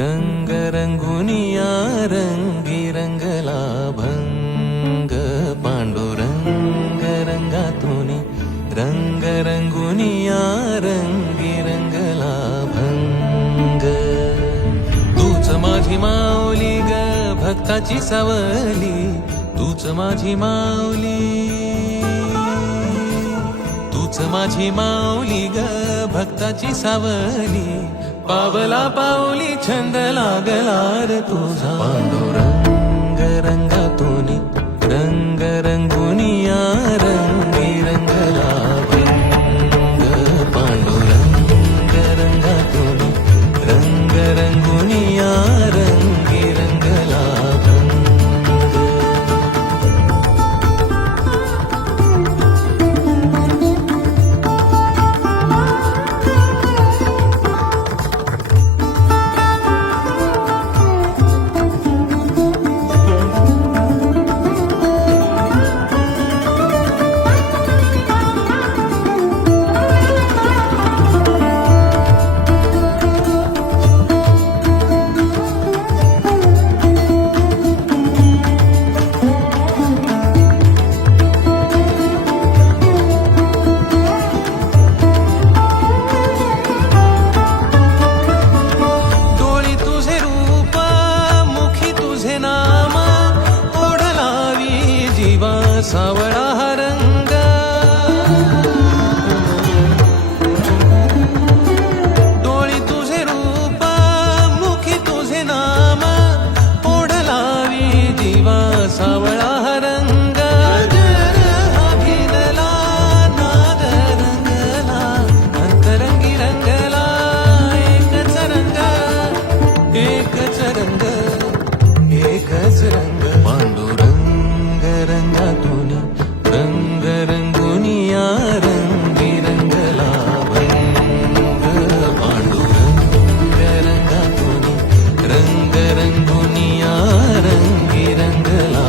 रंग रंगुनिया रंगी रंगला भंग पांडुरंग रंगातून रंग रंगुनिया रंगी रंगला भंग तूच माझी माऊली ग भक्ताची सावली तूच माझी माऊली तूच माझी माऊली ग भक्ताची सावली पावला पाऊली छंद लागला रे तुझा पांडुरंग रंगातून रंग रंगुनिया रंगी रंगला भंग पांडुरंग रंगातून रंग रंगुनिया रंगी रंगला भंग सावळा हा रंग डोळी तुझे रूप मुखी तुझे नाम ओढ लावी जीवा सावळा हा रंग भिनला नाद रंगला अंतरंगी रंगला एकच रंग एकच रंग एकच रंग पांडुरंग रंगातून रंग रंगुनिया रंगी रंगला भंग पांडुरंग रंगातून रंग रंगुनिया रंगी रंगला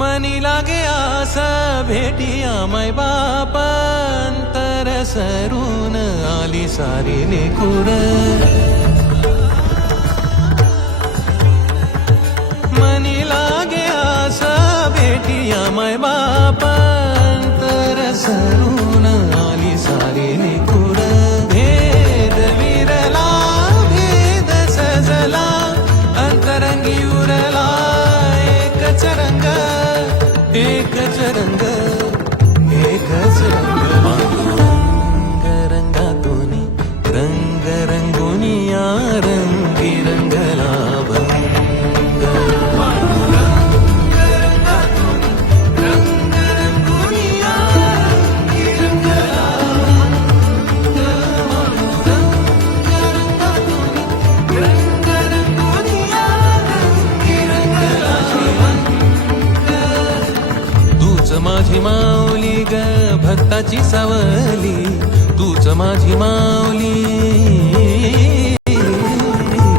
मनी लागे आस भेटिया मै बाप अंतर सरून आली सारी लेकुर मनी लागे आस भेटिया मै बाप अंतर सरून आली सारी लेकुर भेद विरला भेद सजला अंतरंगी उरला एकच रंग एकच रंग एकच रंग पांडुरंग रंगातून रंग रंगुनिया रंगी रंगला भंग पांडुरंग रंगातून रंग रंगुनिया रंगी रंगला भंग पांडुरंग रंगातून रंग रंगुनिया रंगी रंगला तूच माझी माऊली ग भक्ताची सावली तूच माझी माऊली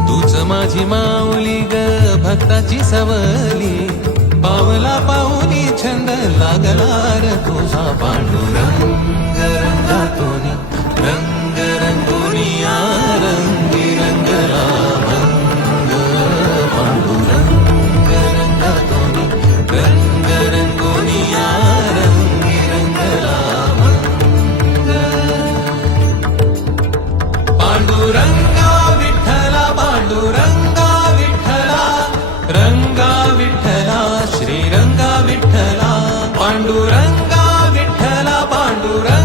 तूच माझी माऊली ग भक्ताची सावली पावला पाहुनी छंद लागला रे तुझा पांडुरंग रंगातून रंग रंगुनिया रंगी रंगला भंग पांडुरंग रंगातून रंग रंगुनिया रंगी रंगला भंग पांडुरंगा विठ्ठला पांडुरंगा विठ्ठला रंगा विठ्ठला श्रीरंगा विठ्ठला पांडुरंगा विठ्ठला पांडुरंगा